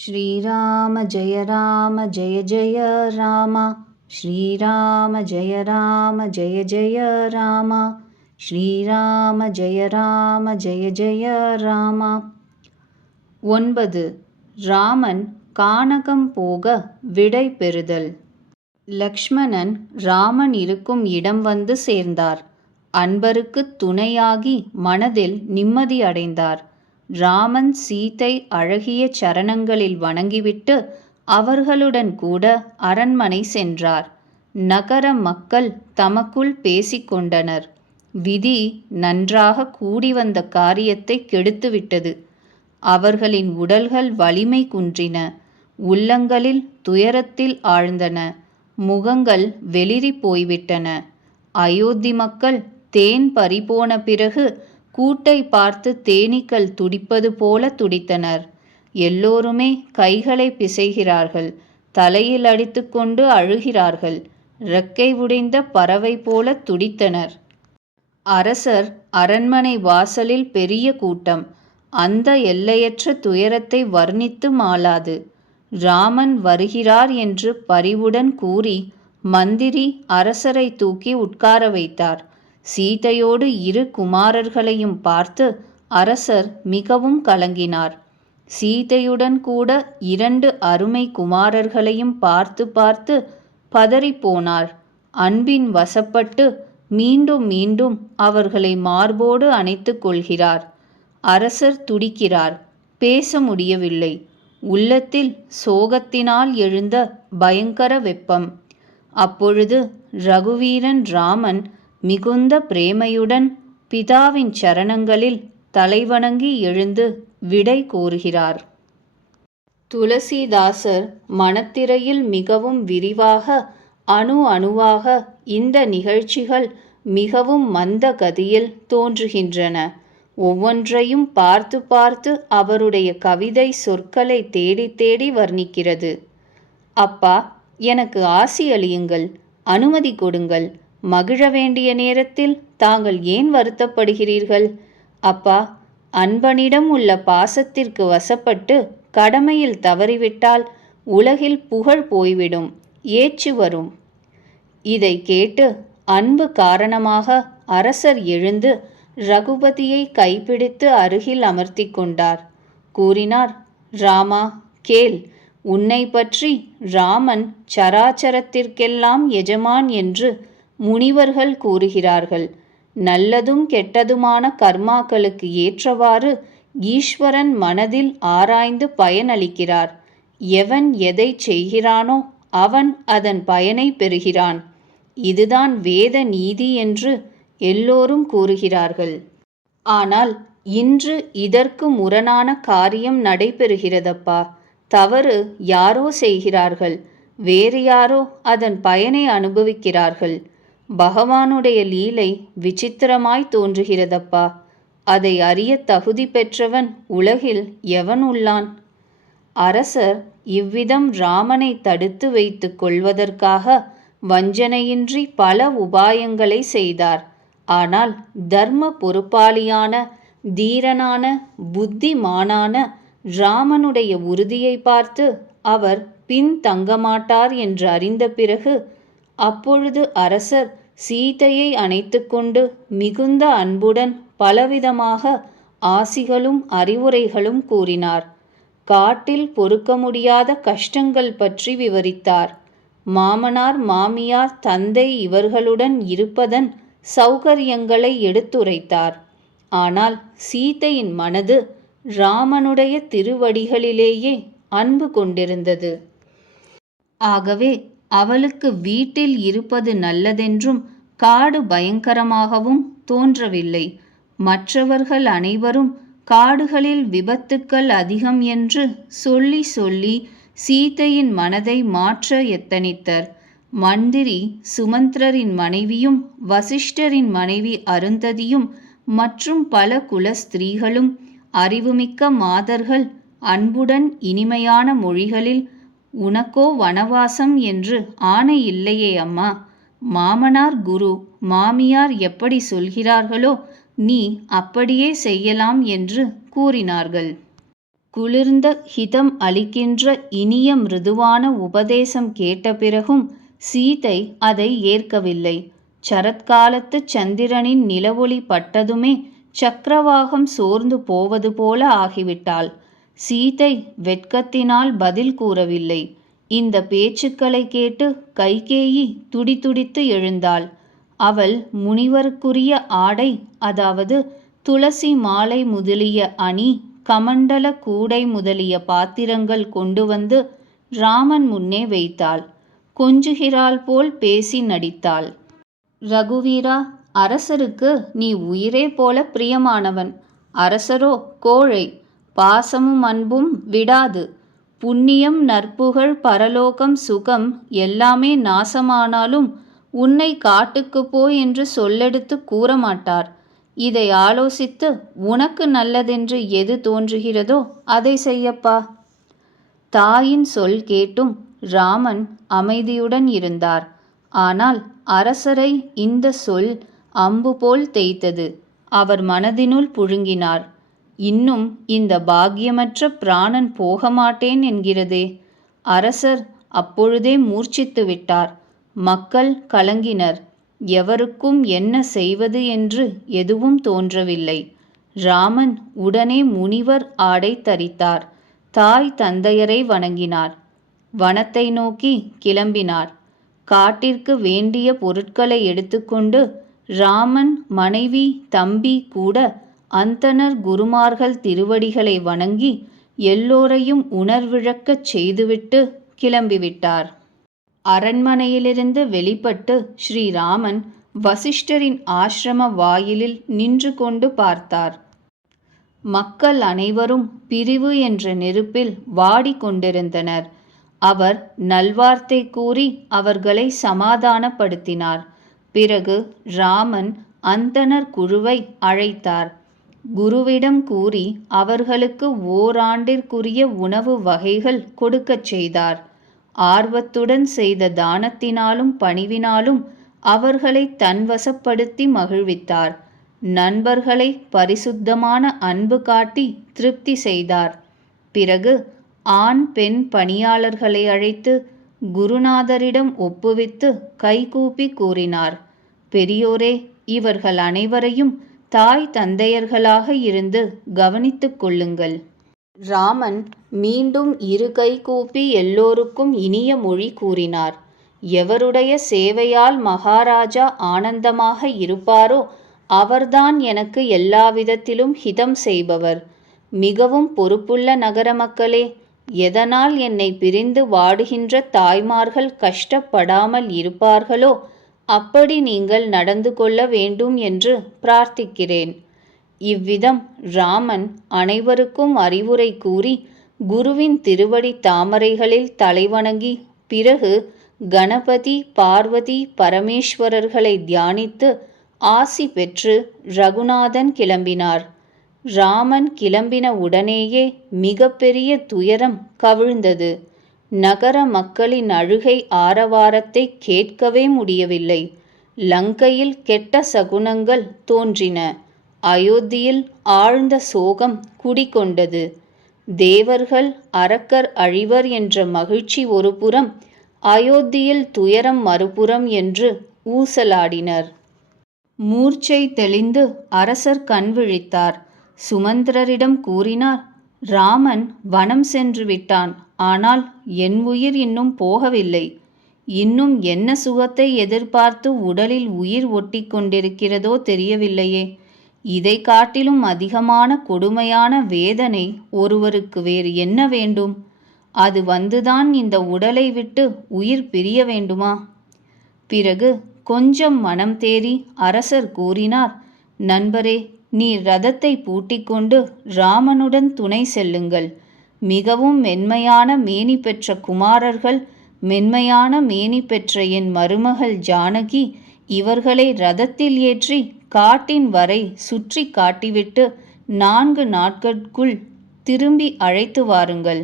श्रीराम जय राम जय जय राम श्रीराम जय राम जय जय राम श्रीराम जय राम जय जय ராமா ஒன்பது ராமன் கானகம் போக விடை பெறுதல் லக்ஷ்மணன் ராமன் இருக்கும் இடம் வந்து சேர்ந்தார் அன்பருக்குத் துணையாகி மனதில் நிம்மதி அடைந்தார் ராமன் சீதை அழகிய சரணங்களில் வணங்கிவிட்டு அவர்களுடன் கூட அரண்மனை சென்றார். நகர மக்கள் தமக்குள் பேசிக்கொண்டனர் விதி நன்றாக கூடி வந்த காரியத்தை கெடுத்துவிட்டது அவர்களின் உடல்கள் வலிமை குன்றின. உள்ளங்களில் துயரத்தில் ஆழ்ந்தன. முகங்கள் வெளிரி போய்விட்டன. அயோத்தி மக்கள் தேன் பறிபோன பிறகு கூட்டை பார்த்து தேனீக்கள் துடிப்பது போல துடித்தனர். எல்லோருமே கைகளை பிசைகிறார்கள். தலையில் அடித்துக்கொண்டு அழுகிறார்கள். ரெக்கை உடைந்த பறவை போல துடித்தனர். அரசர் அரண்மனை வாசலில் பெரிய கூட்டம். அந்த எல்லையற்ற துயரத்தை வர்ணித்து மாளாது. ராமன் வருகிறார் என்று பரிவுடன் கூறி மந்திரி அரசரை தூக்கி உட்கார வைத்தார். சீதையோடு இரு குமாரர்களையும் பார்த்து அரசர் மிகவும் கலங்கினார். சீதையுடன் கூட இரண்டு அருமை குமாரர்களையும் பார்த்து பார்த்து பதறிப்போனார். அன்பின் வசப்பட்டு மீண்டும் மீண்டும் அவர்களை மார்போடு அணைத்து கொள்கிறார். அரசர் துடிக்கிறார். பேச முடியவில்லை. உள்ளத்தில் சோகத்தினால் எழுந்த பயங்கர வெப்பம். அப்பொழுது ரகுவீரன் ராமன் மிகுந்த பிரேமையுடன் பிதாவின் சரணங்களில் தலைவணங்கி எழுந்து விடை கோருகிறார். துளசிதாசர் மனத்திரையில் மிகவும் விரிவாக அணு அணுவாக இந்த நிகழ்ச்சிகள் மிகவும் மந்த கதியில் தோன்றுகின்றன. ஒவ்வொன்றையும் பார்த்து பார்த்து அவருடைய கவிதை சொற்களை தேடி தேடி வர்ணிக்கிறது. அப்பா எனக்கு ஆசி அளியுங்கள் அனுமதி கொடுங்கள் மகிழ வேண்டிய நேரத்தில் தாங்கள் ஏன் வருத்தப்படுகிறீர்கள்? அப்பா அன்பனிடம் உள்ள பாசத்திற்கு வசப்பட்டு கடமையில் தவறிவிட்டால் உலகில் புகழ் போய்விடும் ஏச்சு வரும். இதை கேட்டு அன்பு காரணமாக அரசர் எழுந்து ரகுபதியை கைப்பிடித்து அருகில் அமர்த்தி கொண்டார். கூறினார் ராமா கேள். உன்னை பற்றி ராமன் சராச்சரத்திற்கெல்லாம் எஜமான் என்று முனிவர்கள் கூறுகிறார்கள் நல்லதும் கெட்டதுமான கர்மாக்களுக்கு ஏற்றவாறு ஈஸ்வரன் மனதில் ஆராய்ந்து பயனளிக்கிறார். எவன் எதை செய்கிறானோ அவன் அதன் பயனை பெறுகிறான். இதுதான் வேத நீதி என்று எல்லோரும் கூறுகிறார்கள். ஆனால் இன்று இதற்கு முரணான காரியம் நடைபெறுகிறதப்பா? தவறு யாரோ செய்கிறார்கள் வேறு யாரோ அதன் பயனை அனுபவிக்கிறார்கள். பகவானுடைய லீலை விசித்திரமாய் தோன்றுகிறதப்பா. அதை அறிய தகுதி பெற்றவன் உலகில் எவன் உள்ளான்? அரசர் இவ்விதம் ராமனை தடுத்து வைத்து கொள்வதற்காக வஞ்சனையின்றி பல உபாயங்களை செய்தார். ஆனால் தர்ம பொறுப்பாளியான தீரனான புத்திமானான ராமனுடைய உறுதியை பார்த்து அவர் பின் தங்கமாட்டார் என்று அறிந்த பிறகு அப்பொழுது அரசர் சீதையை அணைத்துக்கொண்டு மிகுந்த அன்புடன் பலவிதமாக ஆசிகளும் அறிவுரைகளும் கூறினார். காட்டில் பொறுக்க முடியாத கஷ்டங்கள் பற்றி விவரித்தார். மாமனார் மாமியார் தந்தை இவர்களுடன் இருப்பதன் சௌகரியங்களை எடுத்துரைத்தார். ஆனால் சீதையின் மனது ராமனுடைய திருவடிகளிலேயே அன்பு கொண்டிருந்தது. ஆகவே அவளுக்கு வீட்டில் இருப்பது நல்லதென்றும் காடு பயங்கரமாகவும் தோன்றவில்லை. மற்றவர்கள் அனைவரும் காடுகளில் விபத்துக்கள் அதிகம் என்று சொல்லி சொல்லி சீதையின் மனதை மாற்ற எத்தனித்தர். மந்திரி சுமந்திரரின் மனைவியும் வசிஷ்டரின் மனைவி அருந்ததியும் மற்றும் பல குல ஸ்திரீகளும் அறிவுமிக்க மாதர்கள் அன்புடன் இனிமையான மொழிகளில் உனக்கோ வனவாசம் என்று ஆணை இல்லையே அம்மா. மாமனார் குரு மாமியார் எப்படி சொல்கிறார்களோ நீ அப்படியே செய்யலாம் என்று கூறினார்கள். குளிர்ந்த ஹிதம் அளிக்கின்ற இனிய மிருதுவான உபதேசம் கேட்ட பிறகும் சீதை அதை ஏற்கவில்லை. சரத்காலத்து சந்திரனின் நிலவொளி பட்டதுமே சக்கரவாகம் சோர்ந்து போவது போல ஆகிவிட்டாள். சீதை வெட்கத்தினால் பதில் கூறவில்லை. இந்த பேச்சுக்களை கேட்டு கைகேயி துடிதுடித்து எழுந்தாள். அவள் முனிவருக்குரிய ஆடை அதாவது துளசி மாலை முதலிய அணி கமண்டல கூடை முதலிய பாத்திரங்கள் கொண்டு வந்து ராமன் முன்னே வைத்தாள். கொஞ்சுகிறாள் போல் பேசி நடித்தாள். ரகுவீரா அரசருக்கு நீ உயிரே போல பிரியமானவன். அரசரோ கோழை பாசமும் அன்பும் விடாது. புண்ணியம் நற்புகழ் பரலோகம் சுகம் எல்லாமே நாசமானாலும் உன்னை காட்டுக்கு போ என்று சொல்லெடுத்து கூறமாட்டார். இதை ஆலோசித்து உனக்கு நல்லதென்று எது தோன்றுகிறதோ அதை செய்யப்பா. தாயின் சொல் கேட்டும் ராமன் அமைதியுடன் இருந்தார். ஆனால் அரசரை இந்த சொல் அம்பு போல் தேய்த்தது. அவர் மனதினுள் புழுங்கினார். இன்னும் இந்த பாக்கியமற்ற பிராணன் போக மாட்டேன் என்கிறதே. அரசர் அப்பொழுதே மூர்ச்சித்து விட்டார். மக்கள் கலங்கினர். எவருக்கும் என்ன செய்வது என்று எதுவும் தோன்றவில்லை. ராமன் உடனே முனிவர் ஆடை தரித்தார். தாய் தந்தையரை வணங்கினார். வனத்தை நோக்கி கிளம்பினார். காட்டிற்கு வேண்டிய பொருட்களை எடுத்துக்கொண்டு ராமன் மனைவி தம்பி கூட அந்தணர் குருமார்கள் திருவடிகளை வணங்கி எல்லோரையும் உணர்விழக்கச் செய்துவிட்டு கிளம்பிவிட்டார். அரண்மனையிலிருந்து வெளிப்பட்டு ஸ்ரீராமன் வசிஷ்டரின் ஆசிரம வாயிலில் நின்று கொண்டு பார்த்தார். மக்கள் அனைவரும் பிரிவு என்ற நெருப்பில் வாடிக்கொண்டிருந்தனர் அவர் நல்வார்த்தை கூறி அவர்களை சமாதானப்படுத்தினார். பிறகு ராமன் அந்தணர் குழுவை அழைத்தார். குருவிடம் கூறி அவர்களுக்கு ஓராண்டிற்குரிய உணவு வகைகள் கொடுக்கச் செய்தார். ஆர்வத்துடன் செய்த தானத்தினாலும் பணிவினாலும் அவர்களை தன்வசப்படுத்தி மகிழ்வித்தார். நண்பர்களை பரிசுத்தமான அன்பு காட்டி திருப்தி செய்தார். பிறகு ஆண் பெண் பணியாளர்களை அழைத்து குருநாதரிடம் ஒப்புவித்து கைகூப்பி கூறினார். பெரியோரே இவர்கள் அனைவரையும் தாய் தந்தையர்களாக இருந்து கவனித்துக் கொள்ளுங்கள். ராமன் மீண்டும் இரு கை கூப்பி எல்லோருக்கும் இனிய மொழி கூறினார். எவருடைய சேவையால் மகாராஜா ஆனந்தமாக இருப்பாரோ அவர்தான் எனக்கு எல்லாவிதத்திலும் ஹிதம் செய்பவர். மிகவும் பொறுப்புள்ள நகர மக்களே எதனால் என்னை பிரிந்து வாடுகின்ற தாய்மார்கள் கஷ்டப்படாமல் இருப்பார்களோ அப்படி நீங்கள் நடந்து கொள்ள வேண்டும் என்று பிரார்த்திக்கிறேன். இவ்விதம் ராமன் அனைவருக்கும் அறிவுரை கூறி குருவின் திருவடி தாமரைகளில் தலைவணங்கி பிறகு கணபதி பார்வதி பரமேஸ்வரர்களை தியானித்து ஆசி பெற்று ரகுநாதன் கிளம்பினார். ராமன் கிளம்பின உடனேயே மிகப்பெரிய துயரம் கவிழ்ந்தது. நகர மக்களின் அழுகை ஆரவாரத்தை கேட்கவே முடியவில்லை. லங்கையில் கெட்ட சகுனங்கள் தோன்றின. அயோத்தியில் ஆழ்ந்த சோகம் குடிகொண்டது. தேவர்கள் அரக்கர் அழிவர் என்ற மகிழ்ச்சி ஒருபுறம் அயோத்தியில் துயரம் மறுபுறம் என்று ஊசலாடினர். மூர்ச்சை தெளிந்து அரசர் கண் விழித்தார். சுமந்திரரிடம் கூறினார் ராமன் வனம் சென்று விட்டான். ஆனால் என் உயிர் இன்னும் போகவில்லை. இன்னும் என்ன சுகத்தை எதிர்பார்த்து உடலில் உயிர் ஒட்டி கொண்டிருக்கிறதோ தெரியவில்லையே. இதை காட்டிலும் அதிகமான கொடுமையான வேதனை ஒருவருக்கு வேறு என்ன வேண்டும்? அது வந்துதான் இந்த உடலை விட்டு உயிர் பிரிய வேண்டுமா? பிறகு கொஞ்சம் மனம் தேறி அரசர் கூறினார் நண்பரே நீ ரதத்தை பூட்டிக்கொண்டு ராமனுடன் துணை செல்லுங்கள். மிகவும் மென்மையான மேனி பெற்ற குமாரர்கள் மென்மையான மேனி பெற்ற என் மருமகள் ஜானகி இவர்களை ரதத்தில் ஏற்றி காட்டின் வரை சுற்றி காட்டிவிட்டு நான்கு நாட்களுக்குள் திரும்பி அழைத்து வாருங்கள்.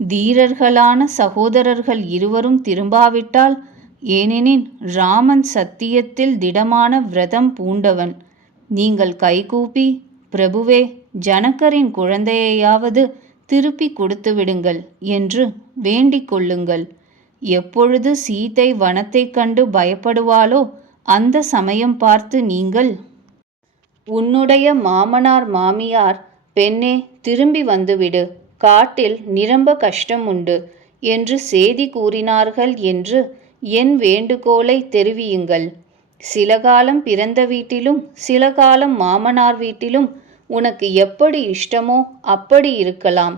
தீரர்களான சகோதரர்கள் இருவரும் திரும்பாவிட்டால் ஏனெனில் ராமன் சத்தியத்தில் திடமான விரதம் பூண்டவன். நீங்கள் கைகூப்பி பிரபுவே ஜனகரின் குழந்தையையாவது திருப்பி கொடுத்து விடுங்கள் என்று வேண்டிக் கொள்ளுங்கள். எப்பொழுது சீதை வனத்தைக் கண்டு பயப்படுவாளோ அந்த சமயம் பார்த்து நீங்கள் உன்னுடைய மாமனார் மாமியார் பெண்ணே திரும்பி வந்துவிடு. காட்டில் நிரம்ப கஷ்டம் உண்டு என்று செய்தி கூறினார்கள் என்று என் வேண்டுகோளை தெரிவியுங்கள். சில காலம் பிறந்த வீட்டிலும் சில காலம் மாமனார் வீட்டிலும் உனக்கு எப்படி இஷ்டமோ அப்படி இருக்கலாம்.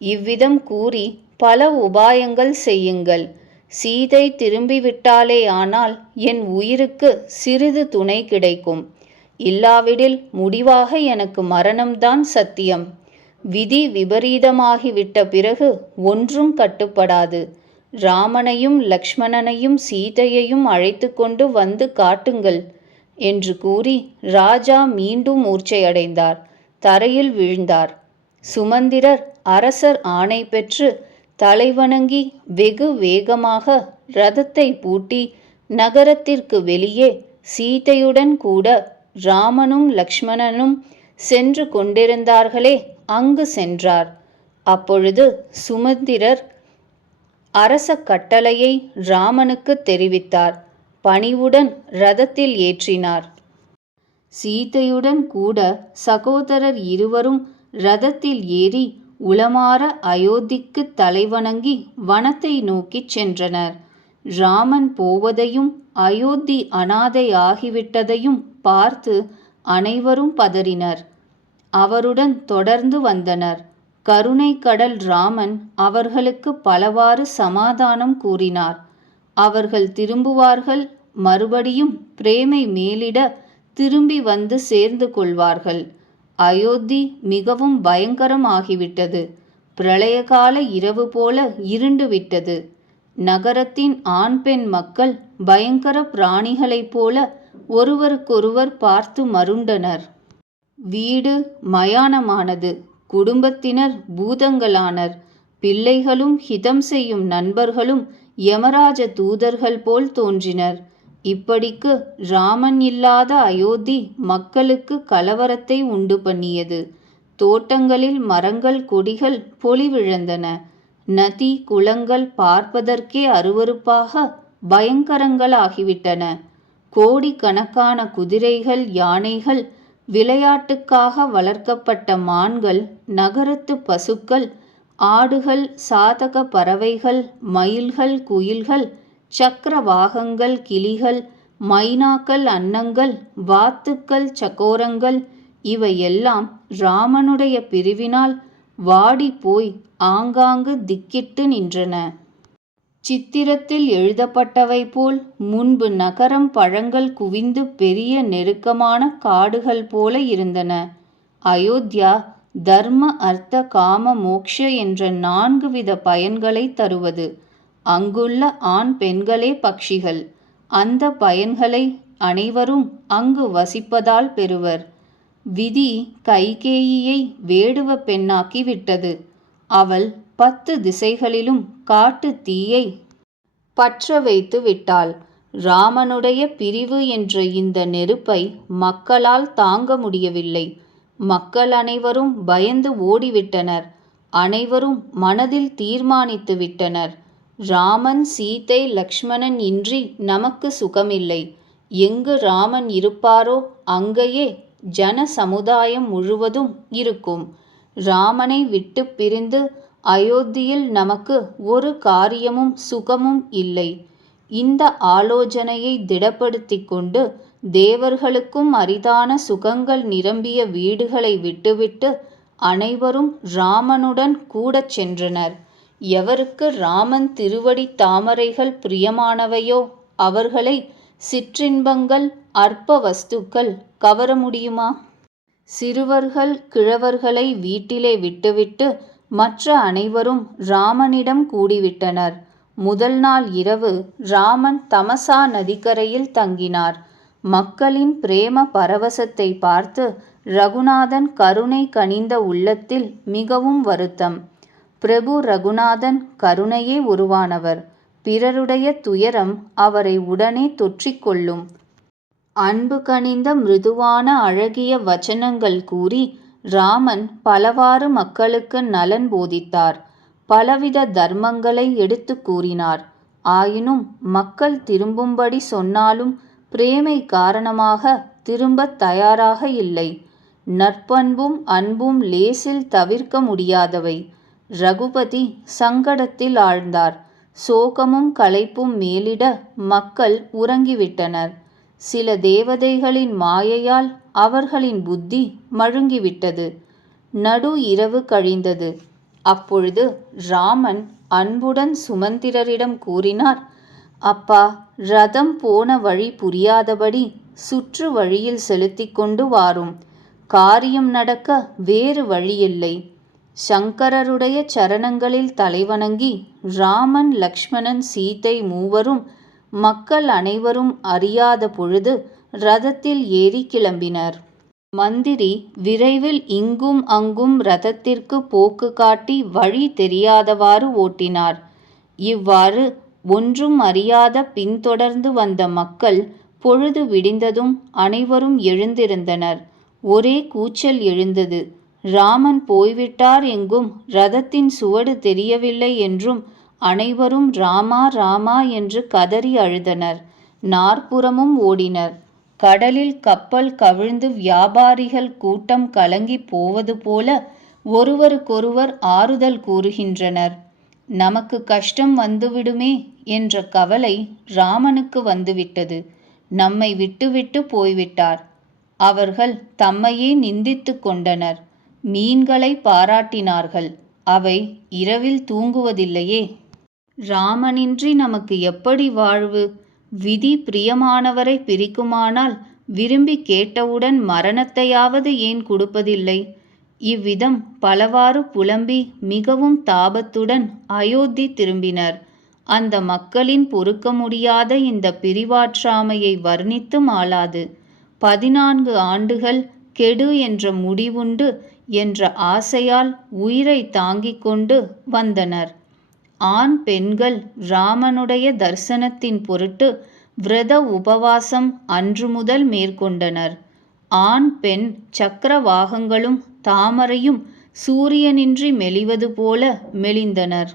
இவ்விதம் கூறி பல உபாயங்கள் செய்யுங்கள். சீதை திரும்பிவிட்டாலே ஆனால் என் உயிருக்கு சிறிது துணை கிடைக்கும். இல்லாவிடில் முடிவாக எனக்கு மரணம்தான் சத்தியம். விதி விபரீதமாகிவிட்ட பிறகு ஒன்றும் கட்டுப்படாது. ராமனையும் லக்ஷ்மணனையும் சீதையையும் அழைத்து கொண்டு வந்து காட்டுங்கள் என்று கூறி ராஜா மீண்டும் மூர்ச்சையடைந்தார். தரையில் விழுந்தார். சுமந்திரர் அரசர் ஆணை பெற்று தலைவணங்கி வெகு வேகமாக ரதத்தை பூட்டி நகரத்திற்கு வெளியே சீதையுடன் கூட ராமனும் லக்ஷ்மணனும் சென்று கொண்டிருந்தார்களே அங்கு சென்றார். அப்பொழுது சுமந்திரர் அரச கட்டளையை ராமனுக்கு தெரிவித்தார். பணிவுடன் ரதத்தில் ஏற்றினார். சீதையுடன் கூட சகோதரர் இருவரும் ரதத்தில் ஏறி உளமாற அயோத்திக்கு தலைவணங்கி வனத்தை நோக்கிச் சென்றனர். ராமன் போவதையும் அயோத்தி அனாதை ஆகிவிட்டதையும் பார்த்து அனைவரும் பதறினர். அவருடன் தொடர்ந்து வந்தனர். கருணை கடல் ராமன் அவர்களுக்கு பலவாறு சமாதானம் கூறினார். அவர்கள் திரும்புவார்கள் மறுபடியும் பிரேமை மேலிட திரும்பி வந்து சேர்ந்து கொள்வார்கள். அயோத்தி மிகவும் பயங்கரமாகிவிட்டது பிரளயகால இரவு போல இருண்டு விட்டது. நகரத்தின் ஆண் பெண் மக்கள் பயங்கர பிராணிகளைப் போல ஒருவருக்கொருவர் பார்த்து மருண்டனர். வீடு மயானமானது. குடும்பத்தினர் பூதங்களானர். பிள்ளைகளும் ஹிதம் செய்யும் நண்பர்களும் யமராஜ தூதர்கள் போல் தோன்றினர். இப்படிக்கு ராமன் இல்லாத அயோத்தி மக்களுக்கு கலவரத்தை உண்டு பண்ணியது. தோட்டங்களில் மரங்கள் கொடிகள் பொலிவிழந்தன நதி குளங்கள் பார்ப்பதற்கே அருவருப்பாக பயங்கரங்களாகிவிட்டன. கோடிக்கணக்கான குதிரைகள் யானைகள் விளையாட்டுக்காக வளர்க்கப்பட்ட மான்கள் நகரத்து பசுக்கள் ஆடுகள் சாதக பறவைகள் மயில்கள் குயில்கள் சக்கரவாகங்கள் கிளிகள் மைனாக்கள் அன்னங்கள் வாத்துக்கள் சக்கோரங்கள் இவையெல்லாம் ராமனுடைய பிரிவினால் வாடி போய் ஆங்காங்கு திக்கிட்டு நின்றன. சித்திரத்தில் எழுதப்பட்டவை போல் முன்பு நகரம் பழங்கள் குவிந்து பெரிய நெருக்கமான காடுகள் போல இருந்தன. அயோத்தியா தர்ம அர்த்த காம மோக்ஷ என்ற நான்கு வித பயன்களை தருவது. அங்குள்ள ஆண் பெண்களே பட்சிகள். அந்த பயன்களை அனைவரும் அங்கு வசிப்பதால் பெறுவர். விதி கைகேயியை வேடுவ பெண்ணாக்கி விட்டது. அவள் பத்து திசைகளிலும் காட்டு தீயை பற்ற வைத்து விட்டாள். ராமனுடைய பிரிவு என்ற இந்த நெருப்பை மக்களால் தாங்க முடியவில்லை. மக்கள் அனைவரும் பயந்து ஓடிவிட்டனர். அனைவரும் மனதில் தீர்மானித்து விட்டனர். ராமன் சீதை லக்ஷ்மணன் இன்றி நமக்கு சுகமில்லை. எங்கு ராமன் இருப்பாரோ அங்கேயே ஜன சமுதாயம் முழுவதும் இருக்கும். ராமனை விட்டு பிரிந்து அயோத்தியில் நமக்கு ஒரு காரியமும் சுகமும் இல்லை. இந்த ஆலோசனையை திடப்படுத்தி கொண்டு தேவர்களுக்கும் அரிதான சுகங்கள் நிரம்பிய வீடுகளை விட்டுவிட்டு அனைவரும் ராமனுடன் கூடச் சென்றனர். எவருக்கு ராமன் திருவடி தாமரைகள் பிரியமானவையோ அவர்களை சிற்றின்பங்கள் அற்ப வஸ்துக்கள் கவர முடியுமா? சிறுவர்கள் கிழவர்களை வீட்டிலே விட்டுவிட்டு மற்ற அனைவரும் ராமனிடம் கூடிவிட்டனர். முதல் நாள் இரவு ராமன் தமசா நதிக்கரையில் தங்கினார். மக்களின் பிரேம பரவசத்தை பார்த்து ரகுநாதன் கருணை கனிந்த உள்ளத்தில் மிகவும் வருத்தம். பிரபு ரகுநாதன் கருணையே உருவானவர். பிறருடைய துயரம் அவரை உடனே தொற்றிக்கொள்ளும். அன்பு கனிந்த மிருதுவான அழகிய வச்சனங்கள் கூறி ராமன் பலவாறு மக்களுக்கு நலன் போதித்தார். பலவித தர்மங்களை எடுத்து கூறினார். ஆயினும் மக்கள் திரும்பும்படி சொன்னாலும் பிரேமை காரணமாக திரும்பத் தயாராக இல்லை. நற்பண்பும் அன்பும் லேசில் தவிர்க்க முடியாதவை. ரகுபதி சங்கடத்தில் ஆழ்ந்தார். சோகமும் களைப்பும் மேலிட மக்கள் உறங்கிவிட்டனர். சில தேவதைகளின் மாயையால் அவர்களின் புத்தி மழுங்கிவிட்டது. நடு இரவு கழிந்தது. அப்பொழுது ராமன் அன்புடன் சுமந்திரரிடம் கூறினார் அப்பா ரதம் போன வழி புரியாதபடி சுற்று வழியில் செலுத்திக் கொண்டு வாரும். காரியம் நடக்க வேறு வழியில்லை. சங்கரருடைய சரணங்களில் தலைவணங்கி ராமன் லக்ஷ்மணன் சீதை மூவரும் மக்கள் அனைவரும் அறியாத பொழுது ரதத்தில் ஏறி கிளம்பினர். மந்திரி விரைவில் இங்கும் அங்கும் ரதத்திற்கு போக்கு காட்டி வழி தெரியாதவாறு ஓட்டினார். இவ்வாறு ஒன்றும் அறியாத பின்தொடர்ந்து வந்த மக்கள் பொழுது விடிந்ததும் அனைவரும் எழுந்திருந்தனர். ஒரே கூச்சல் எழுந்தது. ராமன் போய்விட்டார் எங்கும் ரதத்தின் சுவடு தெரியவில்லை என்றும் அனைவரும் ராமா ராமா என்று கதறி அழுதனர். நாற்புறமும் ஓடினர். கடலில் கப்பல் கவிழ்ந்து வியாபாரிகள் கூட்டம் கலங்கி போவது போல ஒருவருக்கொருவர் ஆறுதல் கூறுகின்றனர். நமக்கு கஷ்டம் வந்துவிடுமே என்ற கவலை ராமனுக்கு வந்துவிட்டது. நம்மை விட்டுவிட்டு போய்விட்டார். அவர்கள் தம்மையே நிந்தித்து கொண்டனர். மீன்களை பாராட்டினார்கள். அவை இரவில் தூங்குவதில்லையே. ராமனின்றி நமக்கு எப்படி வாழ்வு? விதி பிரியமானவரை பிரிக்குமானால் விரும்பி கேட்டவுடன் மரணத்தையாவது ஏன் கொடுப்பதில்லை? இவ்விதம் பலவாறு புலம்பி மிகவும் தாபத்துடன் அயோத்தி திரும்பினர். அந்த மக்களின் பொறுக்க முடியாத இந்த பிரிவாற்றாமையை வர்ணித்து மாளாது. பதினான்கு ஆண்டுகள் கெடு என்ற முடிவுண்டு என்ற ஆசையால் உயிரை தாங்கிக் கொண்டு வந்தனர். ஆண் பெண்கள் ராமனுடைய தரிசனத்தின் பொருட்டு விரத உபவாசம் அன்று முதல் மேற்கொண்டனர். ஆண் பெண் சக்கரவாகங்களும் தாமரையும் சூரியனின்றி மெலிவது போல மெலிந்தனர்.